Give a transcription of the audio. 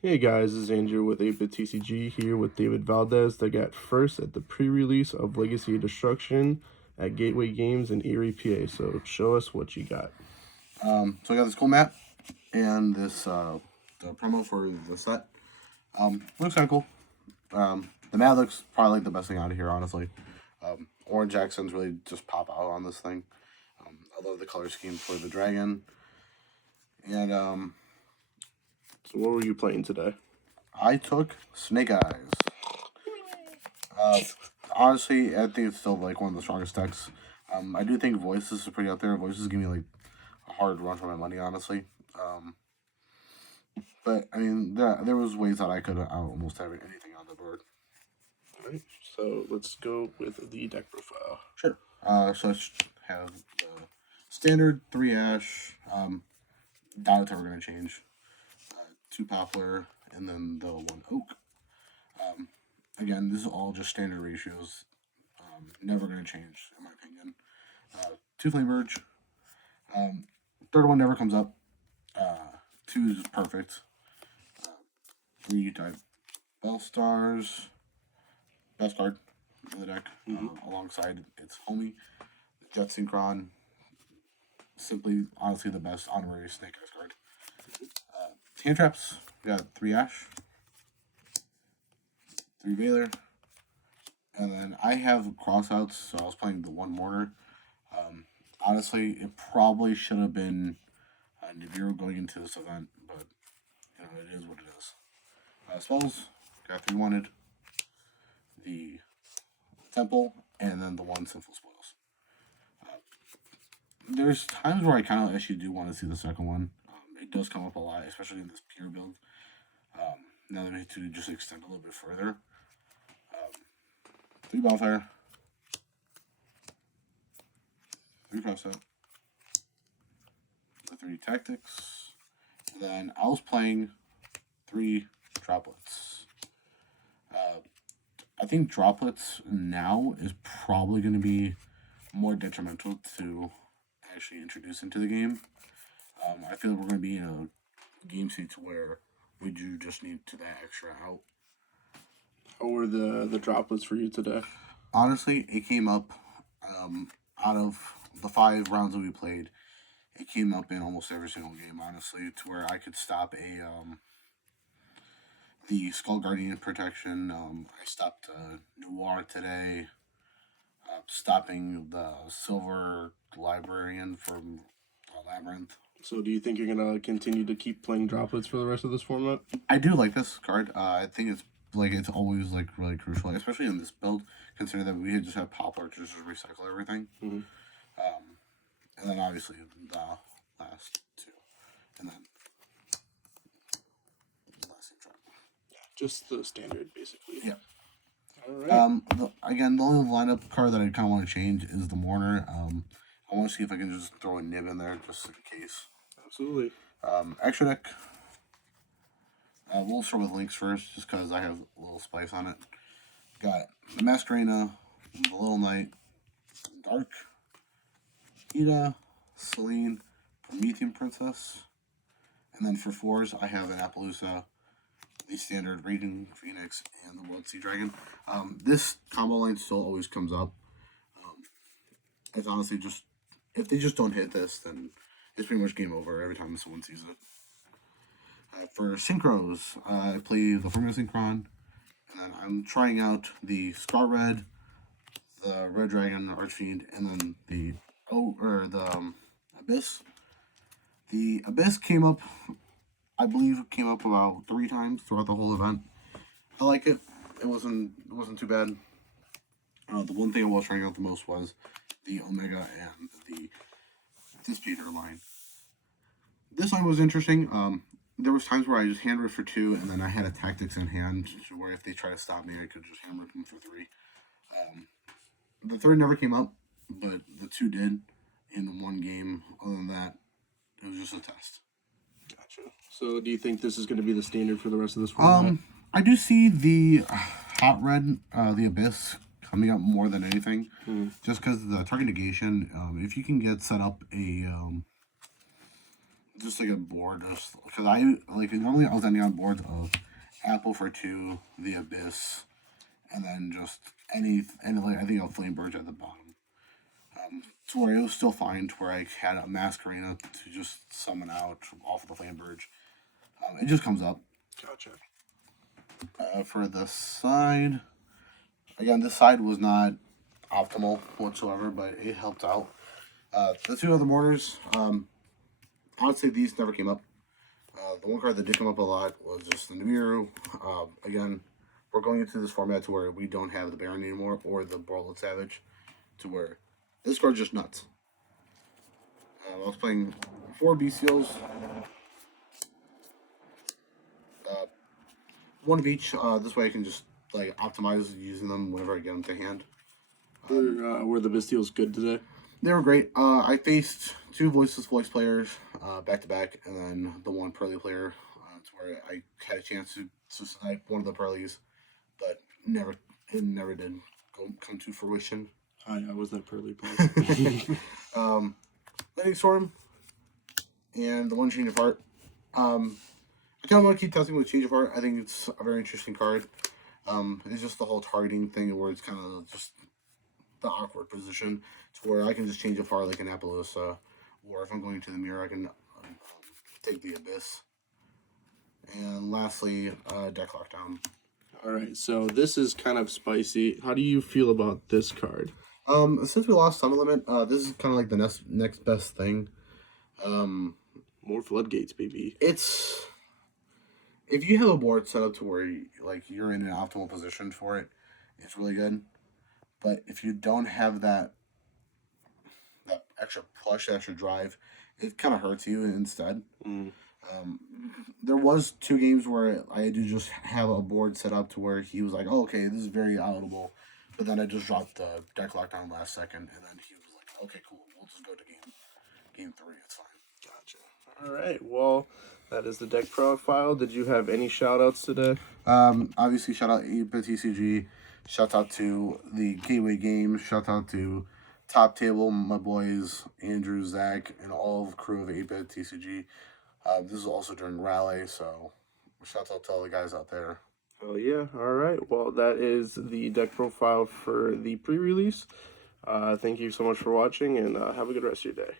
Hey guys, this is Andrew with 8-Bit TCG here with David Valdes that got first at the pre-release of Legacy of Destruction at Gateway Games in Erie, PA. So show us what you got. So I got this cool map and this the promo for the set. Looks kind of cool. The map looks probably like the best thing out of here, honestly. Orange accents really just pop out on this thing. I love the color scheme for the dragon. And So what were you playing today? I took Snake Eyes. Honestly, I think it's still like one of the strongest decks. I do think Voices is pretty out there. Voices give me like a hard run for my money, honestly. But I mean, there was ways that I could almost have anything on the board. Alright, so let's go with the deck profile. Sure. So let's have the standard 3 ash. Doubt it's ever going to change. 2 poplar, and then the 1 oak. Again, this is all just standard ratios. Never going to change, in my opinion. 2 flame verge. Third one never comes up. 2 is perfect. 3 type Bell Stars. Best card in the deck. Alongside its homie, Jet Synchron. Simply, honestly, the best honorary Snake Eyes card. Hand traps. We got 3 Ash, 3 Veiler, and then I have crossouts, so I was playing the 1 Mourner. Honestly, it probably should have been Nibiru going into this event, but you know, it is what it is. Spells, got 3 wanted, the Temple, and then the 1 Sinful Spoils. There's times where I kind of actually do want to see the second one. It does come up a lot, especially in this pure build. Now that we need to just extend a little bit further. 3 Bellfire, 3 Crossset, the 3 Tactics, and then I was playing 3 Droplets. I think Droplets now is probably going to be more detrimental to actually introduce into the game. I feel like we're going to be in a game state where we do just need to that extra out. How were the droplets for you today? Honestly, it came up out of the 5 rounds that we played. It came up in almost every single game, honestly, to where I could stop the Skull Guardian protection. I stopped Noir today. Stopping the Silver Librarian from Labyrinth. So do you think you're gonna continue to keep playing droplets for the rest of this format? I do like this card. I think it's always like really crucial, especially in this build, considering that we just have Poplar to just recycle everything. And then obviously the last 2, and then the last trap. Just the standard, basically. Yeah. Alright. Again, the only lineup card that I kind of want to change is the Mourner. I want to see if I can just throw a Nib in there just in case. Absolutely. Extra deck. We'll start with links first, just because I have a little spice on it. Got the Masquerena, the Little Knight, Dark, Ida, Celine, Promethean Princess, and then for 4s, I have an Appaloosa, the standard Raging Phoenix, and the World Sea Dragon. This combo line still always comes up. It's honestly just, if they just don't hit this, then it's pretty much game over every time someone sees it. For Synchros, I play the Formula Synchron, and then I'm trying out the Scar Red, the Red Dragon, Archfiend, and then the Abyss. The Abyss came up, I believe, about 3 times throughout the whole event. I like it. It wasn't too bad. The one thing I was trying out the most was the Omega and the Dissipator line. This line was interesting. There was times where I just hand ripped for 2, and then I had a Tactics in hand, where if they try to stop me, I could just hand rip them for 3. The 3rd never came up, but the 2 did in 1 game. Other than that, it was just a test. Gotcha. So do you think this is going to be the standard for the rest of this format? I do see the Hot Red, the Abyss, coming up more than anything. Just because the target negation, if you can get set up a just like a board, just because I like normally I was ending on boards of Apple for 2, the Abyss, and then just any like I think a Flame Bird at the bottom. To where it was still fine, to where I had a Masquerena to just summon out off of the Flame Bird. It just comes up. Gotcha. For the side, again, this side was not optimal whatsoever, but it helped out. The 2 other mortars, I would say these never came up. The one card that did come up a lot was just the Namiru. Again, we're going into this format to where we don't have the Baron anymore or the Borlet Savage, to where this card's just nuts. I was playing 4 Bestials, 1 of each. This way I can just like optimize using them whenever I get them to hand. Were the Bestials good today? They were great. I faced 2 Voiceless Voice players back to back, and then the 1 Pearly player, to where I had a chance to snipe one of the Pearlies, but it never did come to fruition. I was that Pearly player. Lightning Storm and the 1 Change of Heart. I kind of want to keep testing with Change of Heart. I think it's a very interesting card. It's just the whole targeting thing where it's kind of just the awkward position to where I can just change a far like an Appaloosa, or if I'm going to the mirror, I can take the Abyss. And lastly, deck lockdown. All right, so this is kind of spicy. How do you feel about this card? Since we lost Summon Limit, this is kind of like the next best thing. More floodgates, baby. It's if you have a board set up to where you're in an optimal position for it, it's really good. But if you don't have that extra push, that extra drive, it kind of hurts you instead. There was 2 games where I had to just have a board set up to where he was like, "Oh, okay, this is very audible," but then I just dropped the deck lockdown last second, and then he was like, "Okay, cool, we'll just go to game 3. It's fine." Gotcha. All right, well, that is the deck profile. Did you have any shout-outs today? Obviously, shout out 8-Bit TCG. Shout out to the Gateway Games. Shout out to Top Table, my boys, Andrew, Zach, and all of the crew of 8-Bit TCG. This is also during Rally, so shout out to all the guys out there. Oh, yeah. All right. Well, that is the deck profile for the pre-release. Thank you so much for watching, and have a good rest of your day.